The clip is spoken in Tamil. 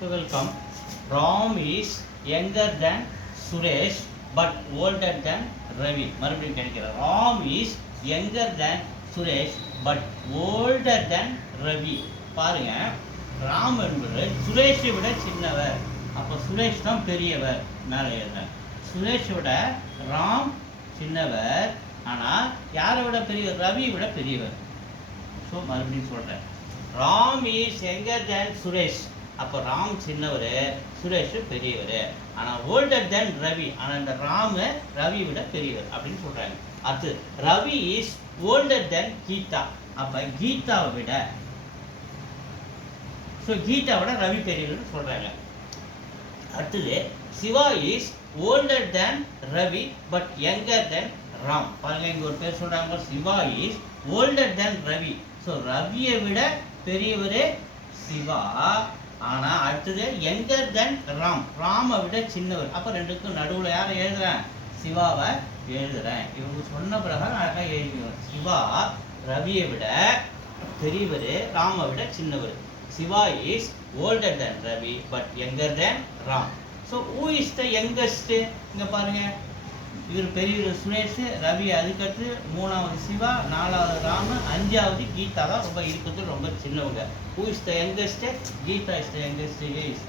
So welcome. Ram is younger than Suresh but older than Ravi. மறுபடியும் கேட்கிறேன். Ram is younger than Suresh but older than Ravi. பாருங்க, ராம் என்பது சுரேஷை விட சின்னவர். அப்போ சுரேஷ் தான் பெரியவர். மேலே எழுதுறேன். சுரேஷை விட ராம் சின்னவர், ஆனால் யாரை விட பெரியவர்? ரவி விட பெரியவர். ஸோ மறுபடியும் சொல்கிறேன். ராம் இஸ் யங்கர் தேன் சுரேஷ். அப்போ ராம் சின்னவர், சுரேஷ் பெரியவர். ஆனால் ஓல்டர் தேன் ரவி, ஆனால் இந்த ராமு ரவி விட பெரியவர் அப்படின்னு சொல்கிறாங்க. அடுத்து Ravi is older than Geetha. அப்போ கீதாவை விட, ஸோ கீதாவோட ரவி பெரியவர்னு சொல்கிறாங்க. அடுத்தது Siva is older than Ravi but younger than Ram. பாருங்க, இங்கே ஒரு பேர் சொல்கிறாங்க, Siva is older than Ravi. So ரவியை விட பெரியவர் சிவா, ஆனால் அடுத்தது யங்கர் தென் ராம், ராமை விட சின்னவர். அப்போ ரெண்டுக்கும் நடுவில் யாரை எழுதுறேன்? சிவாவை எழுதுறேன். இவங்க சொன்ன பிரகாரம் அழகாக எழுதிக்கணும். சிவா ரவியை விட பெரியவர், ராமை விட சின்னவர். Shiva is older than Ravi but younger than Ram. So who is the youngest? இங்கே பாருங்க, இவர் பெரியவர் சுரேஷ், ரவி அதுக்கடுத்து, மூணாவது சிவா, நாலாவது ராம, அஞ்சாவது கீதா தான் ரொம்ப இருக்கிறது ரொம்ப சின்னவங்க. Who is the youngest? Geeta is the youngest. A is